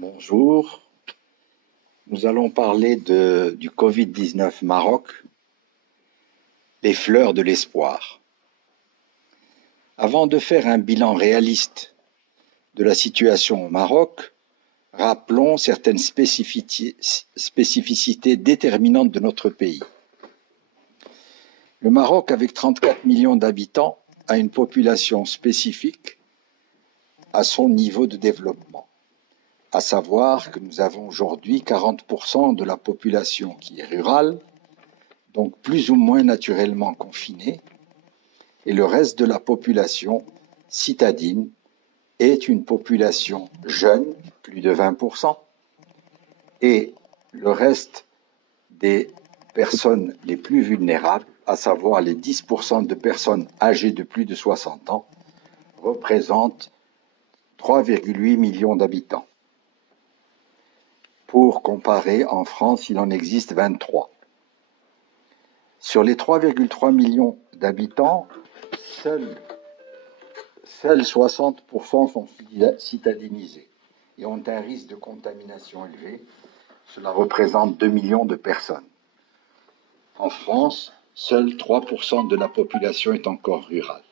Bonjour, nous allons parler du Covid-19 Maroc, les fleurs de l'espoir. Avant de faire un bilan réaliste de la situation au Maroc, rappelons certaines spécificités déterminantes de notre pays. Le Maroc, avec 34 millions d'habitants, a une population spécifique à son niveau de développement. À savoir que nous avons aujourd'hui 40% de la population qui est rurale, donc plus ou moins naturellement confinée, et le reste de la population citadine est une population jeune, plus de 20%, et le reste des personnes les plus vulnérables, à savoir les 10% de personnes âgées de plus de 60 ans, représentent 3,8 millions d'habitants. Pour comparer, en France, il en existe 23. Sur les 3,3 millions d'habitants, seuls 60% sont citadinisés et ont un risque de contamination élevé. Cela représente 2 millions de personnes. En France, seuls 3% de la population est encore rurale.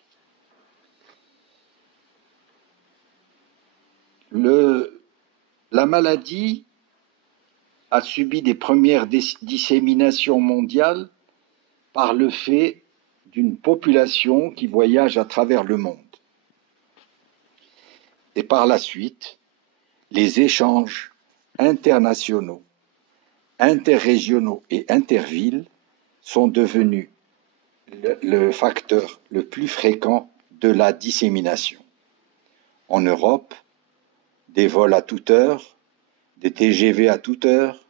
La maladie a subi des premières disséminations mondiales par le fait d'une population qui voyage à travers le monde. Et par la suite, les échanges internationaux, interrégionaux et intervilles sont devenus le facteur le plus fréquent de la dissémination. En Europe, des vols à toute heure, des TGV à toute heure,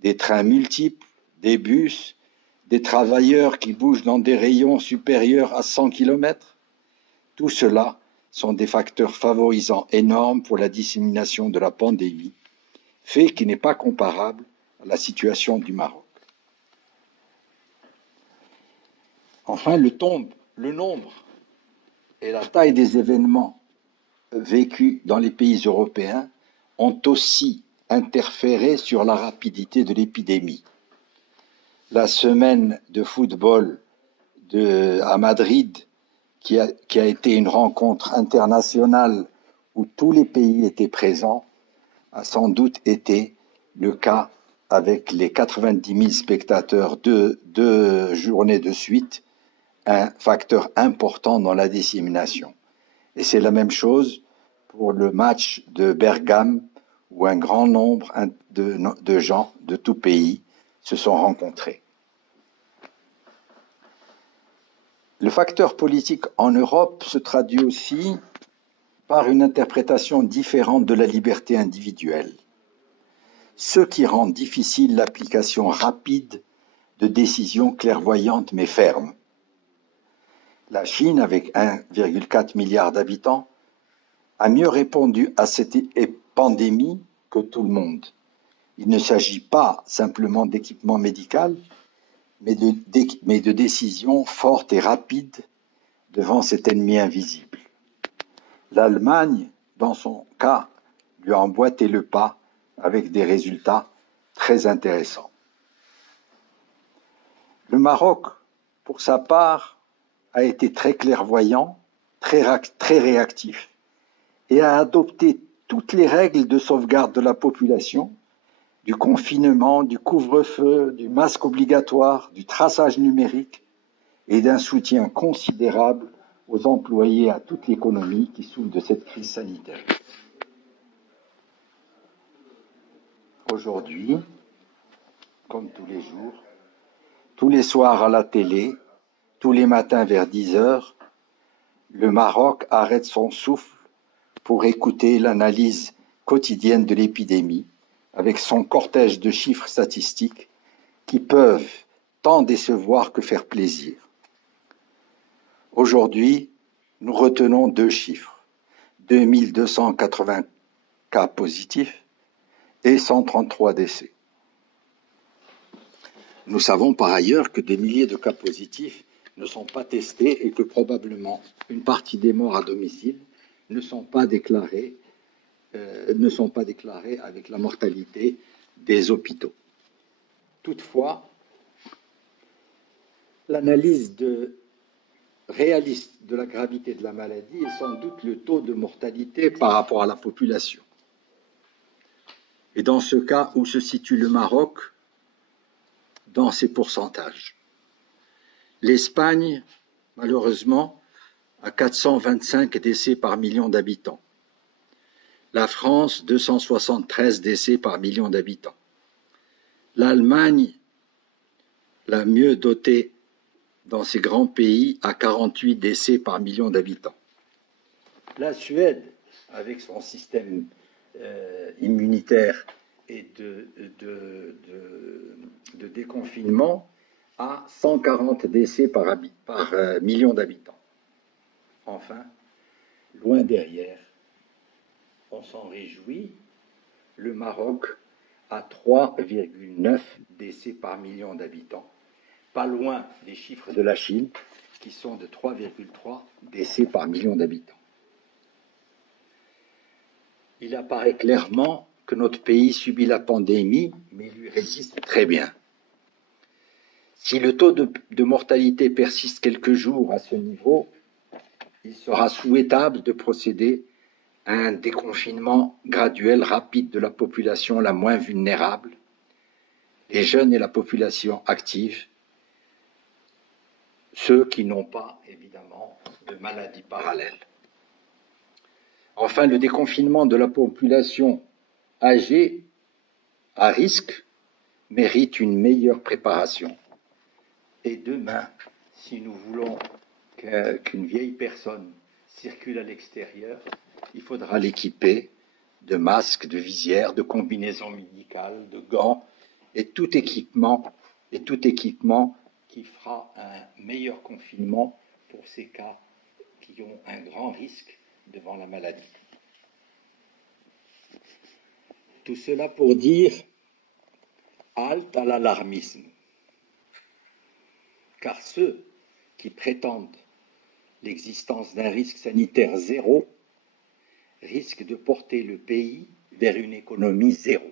des trains multiples, des bus, des travailleurs qui bougent dans des rayons supérieurs à 100 km. Tout cela sont des facteurs favorisants énormes pour la dissémination de la pandémie, fait qui n'est pas comparable à la situation du Maroc. Enfin, le nombre et la taille des événements vécus dans les pays européens ont aussi interféré sur la rapidité de l'épidémie. La semaine de football à Madrid, qui a été une rencontre internationale où tous les pays étaient présents, a sans doute été le cas avec les 90 000 spectateurs de 2 journées de suite, un facteur important dans la dissémination. Et c'est la même chose pour le match de Bergame, où un grand nombre de gens de tout pays se sont rencontrés. Le facteur politique en Europe se traduit aussi par une interprétation différente de la liberté individuelle, ce qui rend difficile l'application rapide de décisions clairvoyantes mais fermes. La Chine, avec 1,4 milliard d'habitants, a mieux répondu à cette pandémie que tout le monde. Il ne s'agit pas simplement d'équipement médical, mais de décisions fortes et rapides devant cet ennemi invisible. L'Allemagne, dans son cas, lui a emboîté le pas avec des résultats très intéressants. Le Maroc, pour sa part, a été très clairvoyant, très réactif et a adopté toutes les règles de sauvegarde de la population, du confinement, du couvre-feu, du masque obligatoire, du traçage numérique et d'un soutien considérable aux employés et à toute l'économie qui souffre de cette crise sanitaire. Aujourd'hui, comme tous les jours, tous les soirs à la télé, tous les matins vers 10 heures, le Maroc arrête son souffle pour écouter l'analyse quotidienne de l'épidémie avec son cortège de chiffres statistiques qui peuvent tant décevoir que faire plaisir. Aujourd'hui, nous retenons 2 chiffres, 2280 cas positifs et 133 décès. Nous savons par ailleurs que des milliers de cas positifs ne sont pas testés et que probablement une partie des morts à domicile ne sont pas déclarés ne sont pas déclarés avec la mortalité des hôpitaux. Toutefois, l'analyse réaliste de la gravité de la maladie est sans doute le taux de mortalité par rapport à la population. Et dans ce cas, où se situe le Maroc dans ces pourcentages? L'Espagne, malheureusement, a 425 décès par million d'habitants. La France, 273 décès par million d'habitants. L'Allemagne, la mieux dotée dans ces grands pays, a 48 décès par million d'habitants. La Suède, avec son système immunitaire et de déconfinement, a 140 décès par million d'habitants. Enfin, loin derrière, on s'en réjouit, le Maroc a 3,9 décès par million d'habitants, pas loin des chiffres de la Chine, qui sont de 3,3 décès par million d'habitants. Il apparaît clairement que notre pays subit la pandémie, mais lui résiste très bien. Si le taux de mortalité persiste quelques jours à ce niveau, il sera souhaitable de procéder à un déconfinement graduel rapide de la population la moins vulnérable, les jeunes et la population active, ceux qui n'ont pas, évidemment, de maladies parallèles. Enfin, le déconfinement de la population âgée à risque mérite une meilleure préparation. Et demain, si nous voulons qu'une vieille personne circule à l'extérieur, il faudra l'équiper de masques, de visières, de combinaisons médicales, de gants et tout équipement qui fera un meilleur confinement pour ces cas qui ont un grand risque devant la maladie. Tout cela pour dire halte à l'alarmisme, car ceux qui prétendent l'existence d'un risque sanitaire zéro risquent de porter le pays vers une économie zéro.